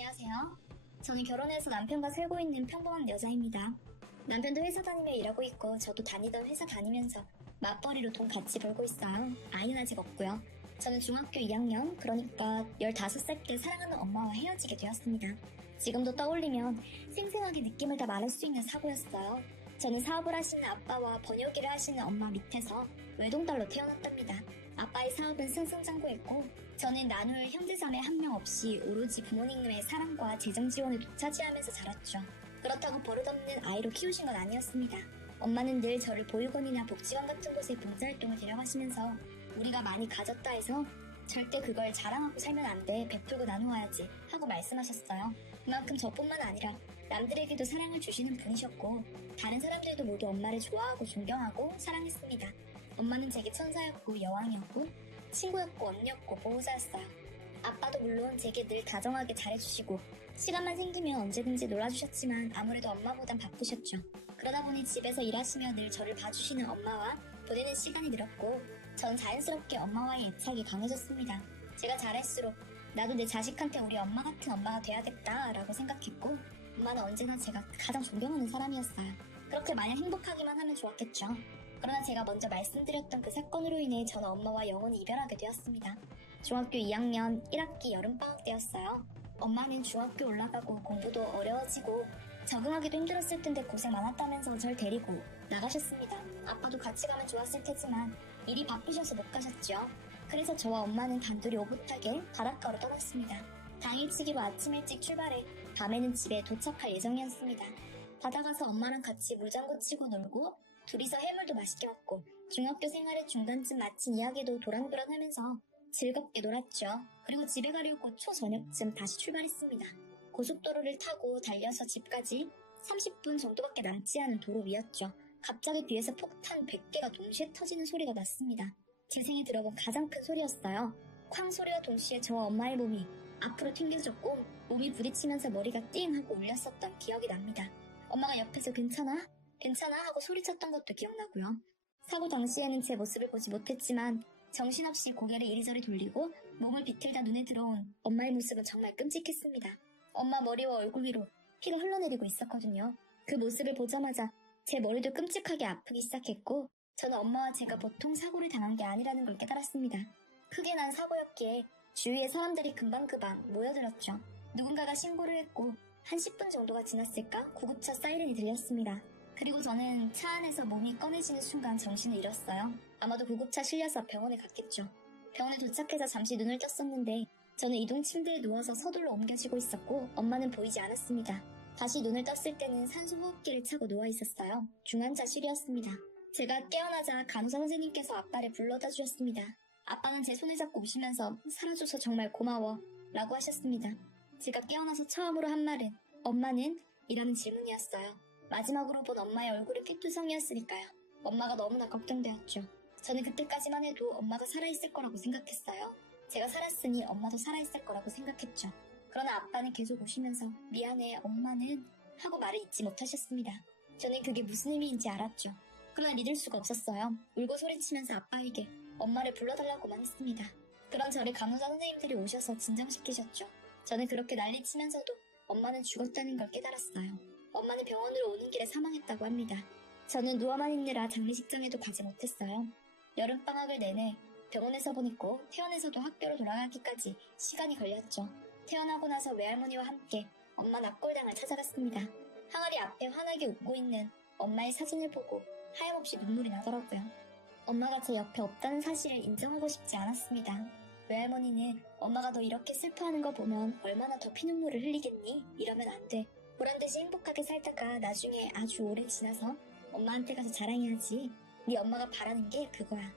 안녕하세요. 저는 결혼해서 남편과 살고 있는 평범한 여자입니다. 남편도 회사 다니며 일하고 있고 저도 다니던 회사 다니면서 맞벌이로 돈 같이 벌고 있어요. 아이는 아직 없고요. 저는 중학교 2학년, 그러니까 15살 때 사랑하는 엄마와 헤어지게 되었습니다. 지금도 떠올리면 생생하게 느낌을 다 말할 수 있는 사고였어요. 저는 사업을 하시는 아빠와 번역일을 하시는 엄마 밑에서 외동딸로 태어났답니다. 아빠의 사업은 승승장구했고 저는 나눌 형제자매 한 명 없이 오로지 부모님의 사랑과 재정 지원을 독차지하면서 자랐죠. 그렇다고 버릇없는 아이로 키우신 건 아니었습니다. 엄마는 늘 저를 보육원이나 복지관 같은 곳에 봉사활동을 데려가시면서 우리가 많이 가졌다 해서 절대 그걸 자랑하고 살면 안 돼, 베풀고 나누어야지 하고 말씀하셨어요. 그만큼 저뿐만 아니라 남들에게도 사랑을 주시는 분이셨고 다른 사람들도 모두 엄마를 좋아하고 존경하고 사랑했습니다. 엄마는 제게 천사였고 여왕이었고 친구였고 언니였고 보호자였어요. 아빠도 물론 제게 늘 다정하게 잘해주시고 시간만 생기면 언제든지 놀아주셨지만 아무래도 엄마보단 바쁘셨죠. 그러다 보니 집에서 일하시며 늘 저를 봐주시는 엄마와 보내는 시간이 늘었고 전 자연스럽게 엄마와의 애착이 강해졌습니다. 제가 잘할수록 나도 내 자식한테 우리 엄마 같은 엄마가 돼야겠다라고 생각했고 엄마는 언제나 제가 가장 존경하는 사람이었어요. 그렇게 마냥 행복하기만 하면 좋았겠죠. 그러나 제가 먼저 말씀드렸던 그 사건으로 인해 저는 엄마와 영원히 이별하게 되었습니다. 중학교 2학년 1학기 여름방학 때였어요. 엄마는 중학교 올라가고 공부도 어려워지고 적응하기도 힘들었을 텐데 고생 많았다면서 절 데리고 나가셨습니다. 아빠도 같이 가면 좋았을 테지만 일이 바쁘셔서 못 가셨죠. 그래서 저와 엄마는 단둘이 오붓하게 바닷가로 떠났습니다. 당일치기로 아침 일찍 출발해 밤에는 집에 도착할 예정이었습니다. 바다 가서 엄마랑 같이 물장구 치고 놀고 둘이서 해물도 맛있게 먹고 중학교 생활의 중간쯤 마친 이야기도 도란도란하면서 즐겁게 놀았죠. 그리고 집에 가려고 초저녁쯤 다시 출발했습니다. 고속도로를 타고 달려서 집까지 30분 정도밖에 남지 않은 도로 위였죠. 갑자기 뒤에서 폭탄 100개가 동시에 터지는 소리가 났습니다. 제 생에 들어본 가장 큰 소리였어요. 쾅 소리와 동시에 저와 엄마의 몸이 앞으로 튕겨졌고 몸이 부딪히면서 머리가 띵 하고 울렸었던 기억이 납니다. 엄마가 옆에서 괜찮아? 괜찮아? 하고 소리쳤던 것도 기억나고요. 사고 당시에는 제 모습을 보지 못했지만 정신없이 고개를 이리저리 돌리고 몸을 비틀다 눈에 들어온 엄마의 모습은 정말 끔찍했습니다. 엄마 머리와 얼굴 위로 피가 흘러내리고 있었거든요. 그 모습을 보자마자 제 머리도 끔찍하게 아프기 시작했고 저는 엄마와 제가 보통 사고를 당한 게 아니라는 걸 깨달았습니다. 크게 난 사고였기에 주위에 사람들이 금방금방 모여들었죠. 누군가가 신고를 했고 한 10분 정도가 지났을까 구급차 사이렌이 들렸습니다. 그리고 저는 차 안에서 몸이 꺼내지는 순간 정신을 잃었어요. 아마도 구급차 실려서 병원에 갔겠죠. 병원에 도착해서 잠시 눈을 떴었는데 저는 이동 침대에 누워서 서둘러 옮겨지고 있었고 엄마는 보이지 않았습니다. 다시 눈을 떴을 때는 산소 호흡기를 차고 누워있었어요. 중환자실이었습니다. 제가 깨어나자 간호사 선생님께서 아빠를 불러다 주셨습니다. 아빠는 제 손을 잡고 우시면서 살아줘서 정말 고마워 라고 하셨습니다. 제가 깨어나서 처음으로 한 말은 엄마는? 이라는 질문이었어요. 마지막으로 본 엄마의 얼굴은 피투성이었으니까요. 엄마가 너무나 걱정되었죠. 저는 그때까지만 해도 엄마가 살아있을 거라고 생각했어요. 제가 살았으니 엄마도 살아있을 거라고 생각했죠. 그러나 아빠는 계속 우시면서 미안해 엄마는 하고 말을 잊지 못하셨습니다. 저는 그게 무슨 의미인지 알았죠. 그러나 믿을 수가 없었어요. 울고 소리치면서 아빠에게 엄마를 불러달라고만 했습니다. 그런 저를 간호사 선생님들이 오셔서 진정시키셨죠. 저는 그렇게 난리치면서도 엄마는 죽었다는 걸 깨달았어요. 엄마는 병원으로 오는 길에 사망했다고 합니다. 저는 누워만 있느라 장례식장에도 가지 못했어요. 여름방학을 내내 병원에서 보냈고 퇴원해서도 학교로 돌아가기까지 시간이 걸렸죠. 퇴원하고 나서 외할머니와 함께 엄마 납골당을 찾아갔습니다. 항아리 앞에 환하게 웃고 있는 엄마의 사진을 보고 하염없이 눈물이 나더라고요. 엄마가 제 옆에 없다는 사실을 인정하고 싶지 않았습니다. 외할머니는 엄마가 너 이렇게 슬퍼하는 거 보면 얼마나 더 피눈물을 흘리겠니? 이러면 안 돼. 보란듯이 행복하게 살다가 나중에 아주 오래 지나서 엄마한테 가서 자랑해야지. 네 엄마가 바라는 게 그거야.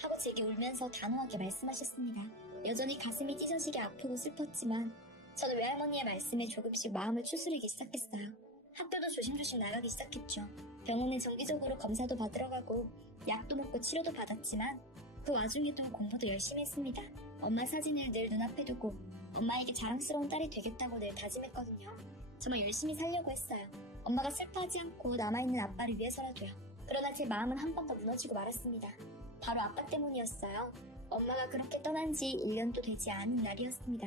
하고 제게 울면서 단호하게 말씀하셨습니다. 여전히 가슴이 찢어지게 아프고 슬펐지만 저는 외할머니의 말씀에 조금씩 마음을 추스르기 시작했어요. 학교도 조심조심 나가기 시작했죠. 병원에 정기적으로 검사도 받으러 가고 약도 먹고 치료도 받았지만 그 와중에도 공부도 열심히 했습니다. 엄마 사진을 늘 눈앞에 두고 엄마에게 자랑스러운 딸이 되겠다고 늘 다짐했거든요. 정말 열심히 살려고 했어요. 엄마가 슬퍼하지 않고 남아있는 아빠를 위해서라도요. 그러나 제 마음은 한 번 더 무너지고 말았습니다. 바로 아빠 때문이었어요. 엄마가 그렇게 떠난 지 1년도 되지 않은 날이었습니다.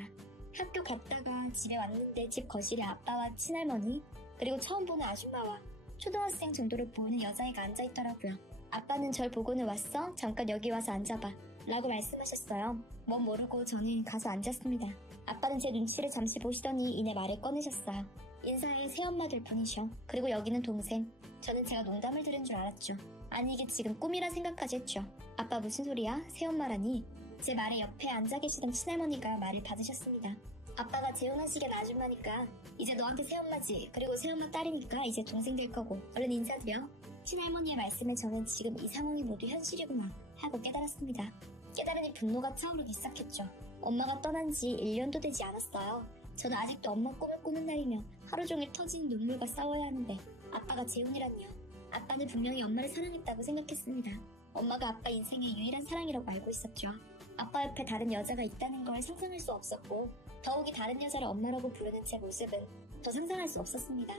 학교 갔다가 집에 왔는데 집 거실에 아빠와 친할머니, 그리고 처음 보는 아줌마와 초등학생 정도를 보이는 여자애가 앉아있더라고요. 아빠는 절 보고는 왔어? 잠깐 여기 와서 앉아봐. 라고 말씀하셨어요. 뭔 모르고 저는 가서 앉았습니다. 아빠는 제 눈치를 잠시 보시더니 이내 말을 꺼내셨어요. 인사해 새엄마 될 뿐이셔. 그리고 여기는 동생. 저는 제가 농담을 들은 줄 알았죠. 아니 이게 지금 꿈이라 생각까지 했죠. 아빠 무슨 소리야? 새엄마라니. 제 말에 옆에 앉아 계시던 친할머니가 말을 받으셨습니다. 아빠가 재혼하시기엔 아줌마니까 이제 너한테 새엄마지. 그리고 새엄마 딸이니까 이제 동생 될 거고 얼른 인사드려. 친할머니의 말씀에 저는 지금 이 상황이 모두 현실이구나 하고 깨달았습니다. 깨달으니 분노가 차오르기 시작했죠. 엄마가 떠난 지 1년도 되지 않았어요. 저는 아직도 엄마 꿈을 꾸는 날이며 하루 종일 터지는 눈물과 싸워야 하는데 아빠가 재혼이란요. 아빠는 분명히 엄마를 사랑했다고 생각했습니다. 엄마가 아빠 인생의 유일한 사랑이라고 알고 있었죠. 아빠 옆에 다른 여자가 있다는 걸 상상할 수 없었고 더욱이 다른 여자를 엄마라고 부르는 제 모습은 더 상상할 수 없었습니다.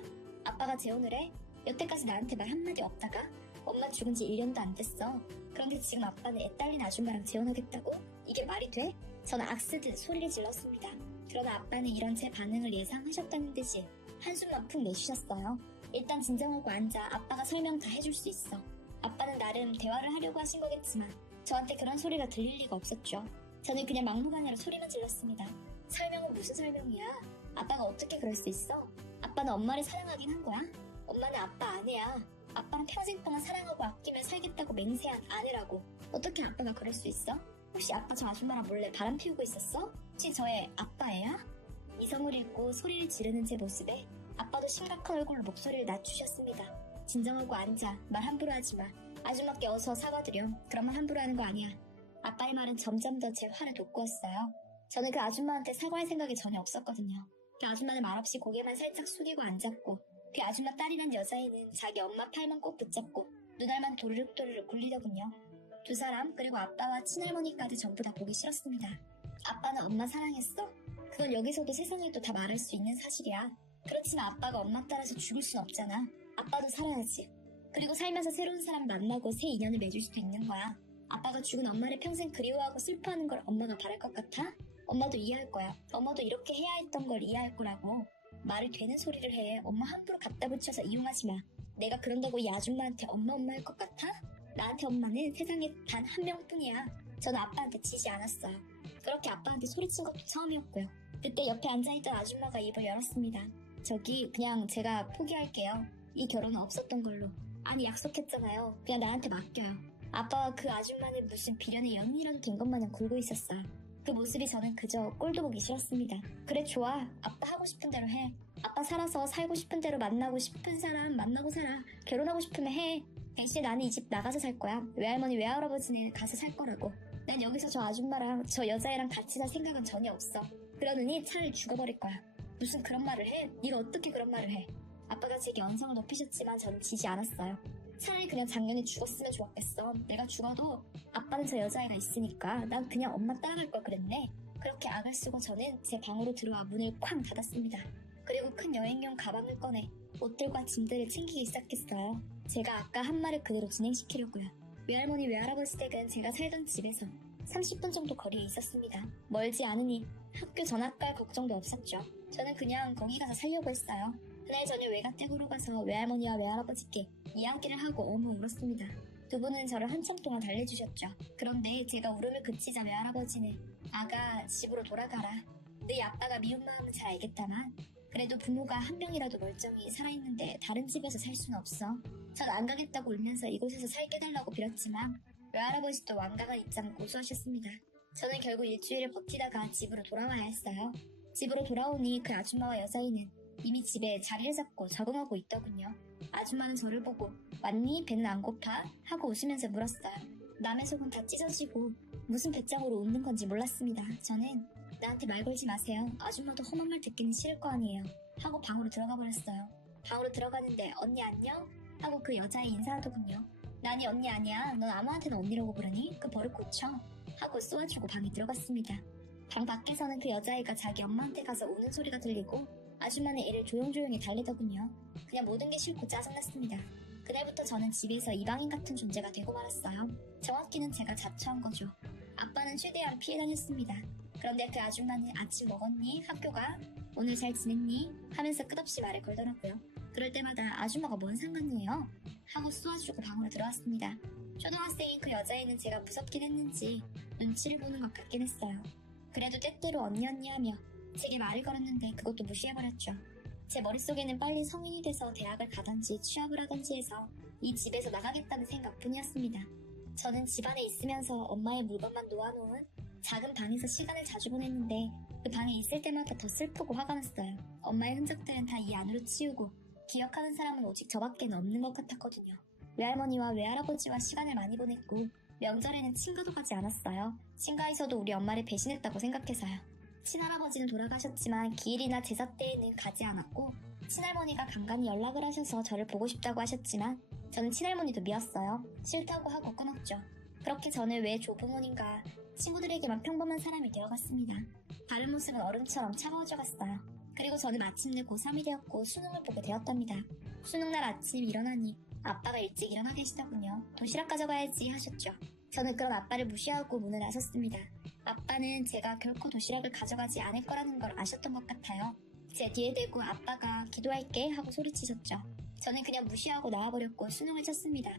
아빠가 재혼을 해? 여태까지 나한테 말 한마디 없다가 엄마 죽은 지 1년도 안 됐어. 그런데 지금 아빠는 애 딸린 아줌마랑 재혼하겠다고? 이게 말이 돼? 저는 악쓰듯 소리를 질렀습니다. 그러나 아빠는 이런 제 반응을 예상하셨다는 듯이 한숨만 푹 내쉬셨어요. 일단 진정하고 앉아. 아빠가 설명 다 해줄 수 있어. 아빠는 나름 대화를 하려고 하신 거겠지만 저한테 그런 소리가 들릴 리가 없었죠. 저는 그냥 막무가내로 소리만 질렀습니다. 설명은 무슨 설명이야? 아빠가 어떻게 그럴 수 있어? 아빠는 엄마를 사랑하긴 한 거야? 엄마는 아빠 아내야. 아빠는 평생 동안 사랑하고 아끼며 살겠다고 맹세한 아내라고. 어떻게 아빠가 그럴 수 있어? 혹시 아빠 저 아줌마랑 몰래 바람 피우고 있었어? 혹시 저의 아빠애야? 이성을 잃고 소리를 지르는 제 모습에 아빠도 심각한 얼굴로 목소리를 낮추셨습니다. 진정하고 앉아. 말 함부로 하지 마. 아줌마께 어서 사과드려. 그런 말 함부로 하는 거 아니야. 아빠의 말은 점점 더 제 화를 돋구었어요. 저는 그 아줌마한테 사과할 생각이 전혀 없었거든요. 그 아줌마는 말없이 고개만 살짝 숙이고 앉았고 그 아줌마 딸이란 여자애는 자기 엄마 팔만 꼭 붙잡고 눈알만 도르륵도르륵 굴리더군요. 두 사람 그리고 아빠와 친할머니까지 전부 다 보기 싫었습니다. 아빠는 엄마 사랑했어? 그건 여기서도 세상에도 다 말할 수 있는 사실이야. 그렇지만 아빠가 엄마 따라서 죽을 순 없잖아. 아빠도 살아야지. 그리고 살면서 새로운 사람 만나고 새 인연을 맺을 수도 있는 거야. 아빠가 죽은 엄마를 평생 그리워하고 슬퍼하는 걸 엄마가 바랄 것 같아? 엄마도 이해할 거야. 엄마도 이렇게 해야 했던 걸 이해할 거라고. 말을 되는 소리를 해. 엄마 함부로 갖다 붙여서 이용하지 마. 내가 그런다고 이 아줌마한테 엄마 할 것 같아? 나한테 엄마는 세상에 단 한 명뿐이야. 저는 아빠한테 지지 않았어요. 그렇게 아빠한테 소리친 것도 처음이었고요. 그때 옆에 앉아있던 아줌마가 입을 열었습니다. 저기 그냥 제가 포기할게요. 이 결혼은 없었던 걸로. 아니 약속했잖아요. 그냥 나한테 맡겨요. 아빠와 그 아줌마는 무슨 비련의 연인이라도 된 것 마냥 굴고 있었어요. 그 모습이 저는 그저 꼴도 보기 싫었습니다. 그래 좋아. 아빠 하고 싶은 대로 해. 아빠 살아서 살고 싶은 대로 만나고 싶은 사람 만나고 살아. 결혼하고 싶으면 해. 대신에 나는 이 집 나가서 살 거야. 외할머니 외할아버지는 가서 살 거라고. 난 여기서 저 아줌마랑 저 여자애랑 같이 살 생각은 전혀 없어. 그러느니 차라리 죽어버릴 거야. 무슨 그런 말을 해? 네가 어떻게 그런 말을 해? 아빠가 제게 언성을 높이셨지만 저는 지지 않았어요. 차라리 그냥 작년에 죽었으면 좋았겠어. 내가 죽어도 아빠는 저 여자애가 있으니까 난 그냥 엄마 따라갈 걸 그랬네. 그렇게 악을 쓰고 저는 제 방으로 들어와 문을 쾅 닫았습니다. 그리고 큰 여행용 가방을 꺼내 옷들과 짐들을 챙기기 시작했어요. 제가 아까 한 말을 그대로 진행시키려고요. 외할머니 외할아버지 댁은 제가 살던 집에서 30분 정도 거리에 있었습니다. 멀지 않으니 학교 전학 갈 걱정도 없었죠. 저는 그냥 거기 가서 살려고 했어요. 그날 저녁 외가댁으로 가서 외할머니와 외할아버지께 이야기를 하고 어무 울었습니다. 두 분은 저를 한참 동안 달래주셨죠. 그런데 제가 울음을 그치자 외할아버지는 아가 집으로 돌아가라. 네 아빠가 미운 마음은 잘 알겠다만 그래도 부모가 한 명이라도 멀쩡히 살아있는데 다른 집에서 살 수는 없어. 전 안 가겠다고 울면서 이곳에서 살게 해달라고 빌었지만 외할아버지도 완강한 입장을 고수하셨습니다. 저는 결국 일주일을 버티다가 집으로 돌아와야 했어요. 집으로 돌아오니 그 아줌마와 여자애는 이미 집에 자리를 잡고 적응하고 있더군요. 아줌마는 저를 보고 왔니? 배는 안 고파? 하고 웃으면서 물었어요. 남의 속은 다 찢어지고 무슨 배짱으로 웃는 건지 몰랐습니다. 저는 나한테 말 걸지 마세요. 아줌마도 험한 말 듣기는 싫을 거 아니에요. 하고 방으로 들어가 버렸어요. 방으로 들어가는데 언니 안녕? 하고 그 여자애 인사하더군요. 나니 언니 아니야. 넌 아무한테나 언니라고 부르니? 그 버릇 고쳐. 하고 쏘아주고 방에 들어갔습니다. 방 밖에서는 그 여자애가 자기 엄마한테 가서 우는 소리가 들리고 아줌마는 애를 조용조용히 달래더군요. 그냥 모든 게 싫고 짜증났습니다. 그날부터 저는 집에서 이방인 같은 존재가 되고 말았어요. 정확히는 제가 자처한 거죠. 아빠는 최대한 피해 다녔습니다. 그런데 그 아줌마는 아침 먹었니? 학교가? 오늘 잘 지냈니? 하면서 끝없이 말을 걸더라고요. 그럴 때마다 아줌마가 뭔 상관이에요? 하고 쏘아주고 방으로 들어왔습니다. 초등학생인 그 여자애는 제가 무섭긴 했는지 눈치를 보는 것 같긴 했어요. 그래도 때때로 언니 하며 제게 말을 걸었는데 그것도 무시해버렸죠. 제 머릿속에는 빨리 성인이 돼서 대학을 가든지 취업을 하든지 해서 이 집에서 나가겠다는 생각뿐이었습니다. 저는 집안에 있으면서 엄마의 물건만 놓아놓은 작은 방에서 시간을 자주 보냈는데 그 방에 있을 때마다 더 슬프고 화가 났어요. 엄마의 흔적들은 다 이 안으로 치우고 기억하는 사람은 오직 저밖에 없는 것 같았거든요. 외할머니와 외할아버지와 시간을 많이 보냈고 명절에는 친가도 가지 않았어요. 친가에서도 우리 엄마를 배신했다고 생각해서요. 친할아버지는 돌아가셨지만 기일이나 제사 때에는 가지 않았고 친할머니가 간간히 연락을 하셔서 저를 보고 싶다고 하셨지만 저는 친할머니도 미웠어요. 싫다고 하고 끊었죠. 그렇게 저는 왜 조부모님과 친구들에게만 평범한 사람이 되어갔습니다. 다른 모습은 얼음처럼 차가워져 갔어요. 그리고 저는 마침내 고3이 되었고 수능을 보게 되었답니다. 수능날 아침 일어나니 아빠가 일찍 일어나 계시더군요. 도시락 가져가야지 하셨죠. 저는 그런 아빠를 무시하고 문을 나섰습니다. 아빠는 제가 결코 도시락을 가져가지 않을 거라는 걸 아셨던 것 같아요. 제 뒤에 대고 아빠가 기도할게 하고 소리치셨죠. 저는 그냥 무시하고 나와버렸고 수능을 쳤습니다.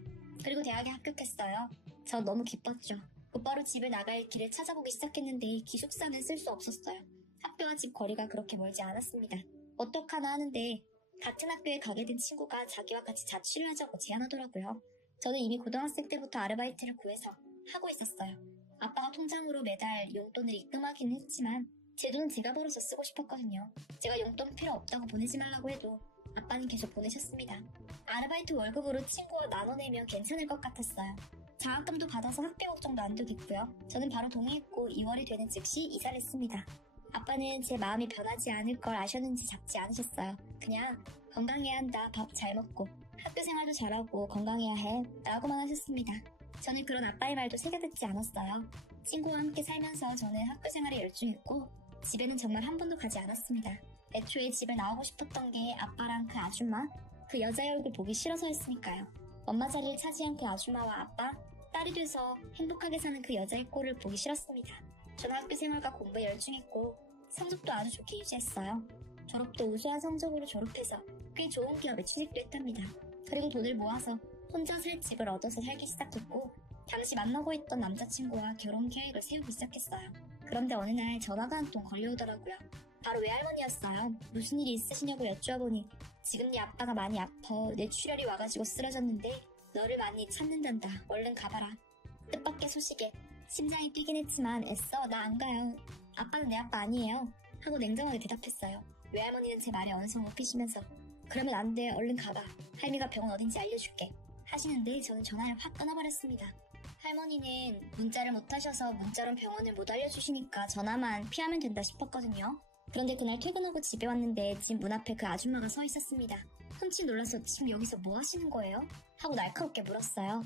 그리고 대학에 합격했어요. 전 너무 기뻤죠. 곧바로 집을 나갈 길을 찾아보기 시작했는데 기숙사는 쓸 수 없었어요. 학교와 집 거리가 그렇게 멀지 않았습니다. 어떡하나 하는데 같은 학교에 가게 된 친구가 자기와 같이 자취를 하자고 제안하더라고요. 저는 이미 고등학생 때부터 아르바이트를 구해서 하고 있었어요. 아빠가 통장으로 매달 용돈을 입금하기는 했지만 제 돈은 제가 벌어서 쓰고 싶었거든요. 제가 용돈 필요 없다고 보내지 말라고 해도 아빠는 계속 보내셨습니다. 아르바이트 월급으로 친구와 나눠내면 괜찮을 것 같았어요. 장학금도 받아서 학비 걱정도 안 되겠고요. 저는 바로 동의했고 2월이 되는 즉시 이사를 했습니다. 아빠는 제 마음이 변하지 않을 걸 아셨는지 잡지 않으셨어요. 그냥 건강해야 한다, 밥 잘 먹고 학교 생활도 잘하고 건강해야 해 라고만 하셨습니다. 저는 그런 아빠의 말도 새겨듣지 않았어요. 친구와 함께 살면서 저는 학교 생활에 열중했고 집에는 정말 한 번도 가지 않았습니다. 애초에 집을 나오고 싶었던 게 아빠랑 그 아줌마, 그 여자의 얼굴 보기 싫어서였으니까요. 엄마 자리를 차지한 그 아줌마와 아빠, 딸이 돼서 행복하게 사는 그 여자의 꼴을 보기 싫었습니다. 저는 학교 생활과 공부에 열중했고 성적도 아주 좋게 유지했어요. 졸업도 우수한 성적으로 졸업해서 꽤 좋은 기업에 취직도 했답니다. 그리고 돈을 모아서 혼자 살 집을 얻어서 살기 시작했고 당시 만나고 있던 남자친구와 결혼 계획을 세우기 시작했어요. 그런데 어느 날 전화가 한 통 걸려오더라고요. 바로 외할머니였어요. 무슨 일이 있으시냐고 여쭈어보니 지금 네 아빠가 많이 아파. 뇌출혈이 와가지고 쓰러졌는데 너를 많이 찾는단다. 얼른 가봐라. 뜻밖의 소식에 심장이 뛰긴 했지만 애써 나 안 가요. 아빠는 내 아빠 아니에요. 하고 냉정하게 대답했어요. 외할머니는 제 말에 어느새 못 피시면서 그러면 안 돼. 얼른 가봐. 할미가 병원 어딘지 알려줄게. 하시는데 저는 전화를 확 끊어버렸습니다. 할머니는 문자를 못하셔서 문자로 병원을 못 알려주시니까 전화만 피하면 된다 싶었거든요. 그런데 그날 퇴근하고 집에 왔는데 집 문 앞에 그 아줌마가 서 있었습니다. 흠칫 놀라서 지금 여기서 뭐 하시는 거예요? 하고 날카롭게 물었어요.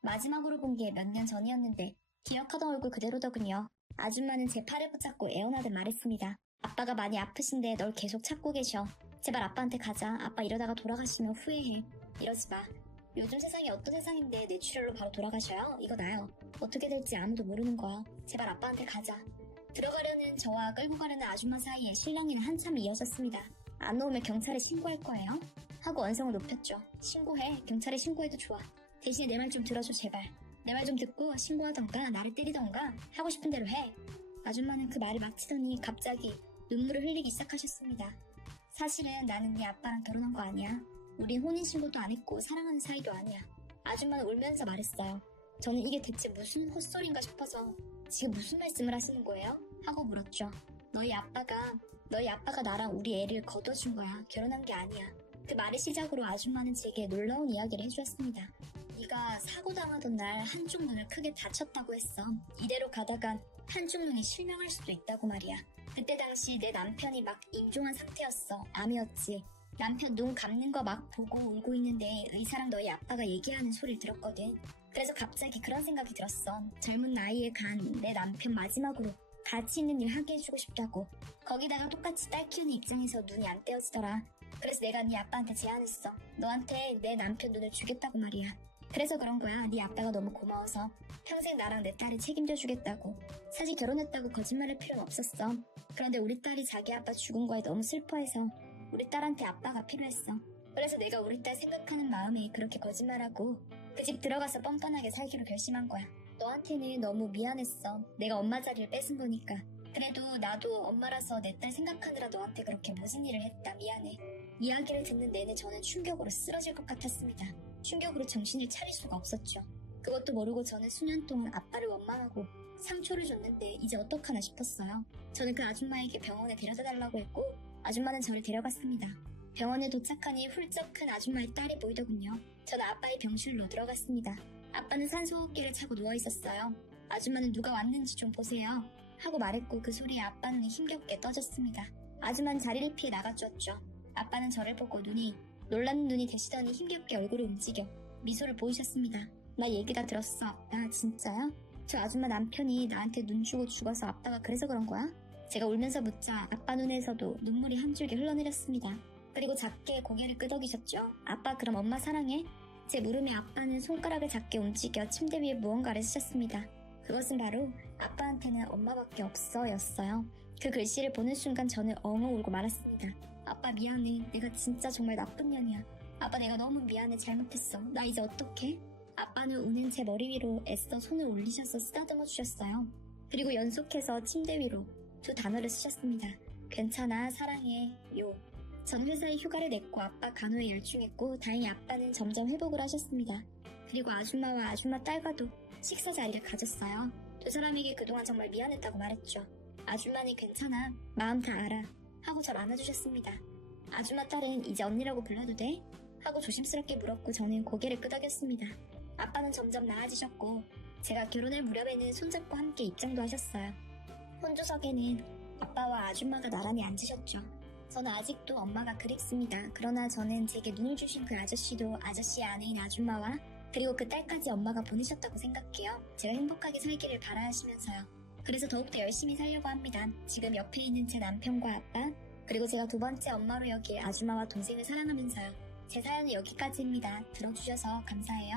마지막으로 본 게 몇 년 전이었는데 기억하던 얼굴 그대로더군요. 아줌마는 제 팔을 붙잡고 애원하듯 말했습니다. 아빠가 많이 아프신데 널 계속 찾고 계셔. 제발 아빠한테 가자. 아빠 이러다가 돌아가시면 후회해. 이러지 마. 요즘 세상이 어떤 세상인데 뇌출혈로 바로 돌아가셔요? 이거 나요. 어떻게 될지 아무도 모르는 거야. 제발 아빠한테 가자. 들어가려는 저와 끌고 가려는 아줌마 사이에 실랑이는 한참 이어졌습니다. 안 놓으면 경찰에 신고할 거예요? 하고 언성을 높였죠. 신고해. 경찰에 신고해도 좋아. 대신에 내 말 좀 들어줘 제발. 내 말 좀 듣고 신고하던가 나를 때리던가 하고 싶은 대로 해. 아줌마는 그 말을 마치더니 갑자기 눈물을 흘리기 시작하셨습니다. 사실은 나는 네 아빠랑 결혼한 거 아니야. 우린 혼인신고도 안 했고 사랑하는 사이도 아니야. 아줌마는 울면서 말했어요. 저는 이게 대체 무슨 헛소리인가 싶어서 지금 무슨 말씀을 하시는 거예요? 하고 물었죠. 너희 아빠가 나랑 우리 애를 거둬준 거야. 결혼한 게 아니야. 그 말을 시작으로 아줌마는 제게 놀라운 이야기를 해주었습니다. 네가 사고당하던 날 한쪽 눈을 크게 다쳤다고 했어. 이대로 가다간 한쪽 눈이 실명할 수도 있다고 말이야. 그때 당시 내 남편이 막 임종한 상태였어. 암이었지. 남편 눈 감는 거 막 보고 울고 있는데 의사랑 너희 아빠가 얘기하는 소리를 들었거든. 그래서 갑자기 그런 생각이 들었어. 젊은 나이에 간 내 남편 마지막으로 가치 있는 일 하게 해주고 싶다고. 거기다가 똑같이 딸 키우는 입장에서 눈이 안 떼어지더라. 그래서 내가 네 아빠한테 제안했어. 너한테 내 남편 눈을 주겠다고 말이야. 그래서 그런 거야. 네 아빠가 너무 고마워서 평생 나랑 내 딸을 책임져 주겠다고. 사실 결혼했다고 거짓말할 필요는 없었어. 그런데 우리 딸이 자기 아빠 죽은 거에 너무 슬퍼해서 우리 딸한테 아빠가 필요했어. 그래서 내가 우리 딸 생각하는 마음에 그렇게 거짓말하고 그 집 들어가서 뻔뻔하게 살기로 결심한 거야. 너한테는 너무 미안했어. 내가 엄마 자리를 뺏은 거니까. 그래도 나도 엄마라서 내 딸 생각하느라 너한테 그렇게 모진 일을 했다. 미안해. 이야기를 듣는 내내 저는 충격으로 쓰러질 것 같았습니다. 충격으로 정신을 차릴 수가 없었죠. 그것도 모르고 저는 수년 동안 아빠를 원망하고 상처를 줬는데 이제 어떡하나 싶었어요. 저는 그 아줌마에게 병원에 데려다 달라고 했고 아줌마는 저를 데려갔습니다. 병원에 도착하니 훌쩍 큰 아줌마의 딸이 보이더군요. 저는 아빠의 병실로 들어갔습니다. 아빠는 산소호흡기를 차고 누워있었어요. 아줌마는 누가 왔는지 좀 보세요 하고 말했고 그 소리에 아빠는 힘겹게 떠졌습니다. 아줌마는 자리를 피해 나가주었죠. 아빠는 저를 보고 놀라는 눈이 되시더니 힘겹게 얼굴을 움직여 미소를 보이셨습니다. 나 얘기 다 들었어. 아 진짜요? 저 아줌마 남편이 나한테 눈 주고 죽어서 아빠가 그래서 그런 거야? 제가 울면서 묻자 아빠 눈에서도 눈물이 한 줄기 흘러내렸습니다. 그리고 작게 고개를 끄덕이셨죠. 아빠 그럼 엄마 사랑해? 제 물음에 아빠는 손가락을 작게 움직여 침대 위에 무언가를 쓰셨습니다. 그것은 바로 아빠한테는 엄마밖에 없어 였어요. 그 글씨를 보는 순간 저는 엉엉 울고 말았습니다. 아빠 미안해. 내가 진짜 정말 나쁜 년이야. 아빠 내가 너무 미안해. 잘못했어. 나 이제 어떡해? 아빠는 우는 제 머리 위로 애써 손을 올리셔서 쓰다듬어 주셨어요. 그리고 연속해서 침대 위로 두 단어를 쓰셨습니다. 괜찮아, 사랑해, 요. 전 회사에 휴가를 냈고 아빠 간호에 열중했고 다행히 아빠는 점점 회복을 하셨습니다. 그리고 아줌마와 아줌마 딸과도 식사 자리를 가졌어요. 두 사람에게 그동안 정말 미안했다고 말했죠. 아줌마는 괜찮아, 마음 다 알아 하고 절 안아주셨습니다. 아줌마 딸은 이제 언니라고 불러도 돼? 하고 조심스럽게 물었고 저는 고개를 끄덕였습니다. 아빠는 점점 나아지셨고 제가 결혼할 무렵에는 손잡고 함께 입장도 하셨어요. 혼조석에는 아빠와 아줌마가 나란히 앉으셨죠. 저는 아직도 엄마가 그립습니다. 그러나 저는 제게 눈을 주신 그 아저씨도 아저씨의 아내인 아줌마와 그리고 그 딸까지 엄마가 보내셨다고 생각해요. 제가 행복하게 살기를 바라시면서요. 그래서 더욱더 열심히 살려고 합니다. 지금 옆에 있는 제 남편과 아빠 그리고 제가 두 번째 엄마로 여길 아줌마와 동생을 사랑하면서요. 제 사연은 여기까지입니다. 들어주셔서 감사해요.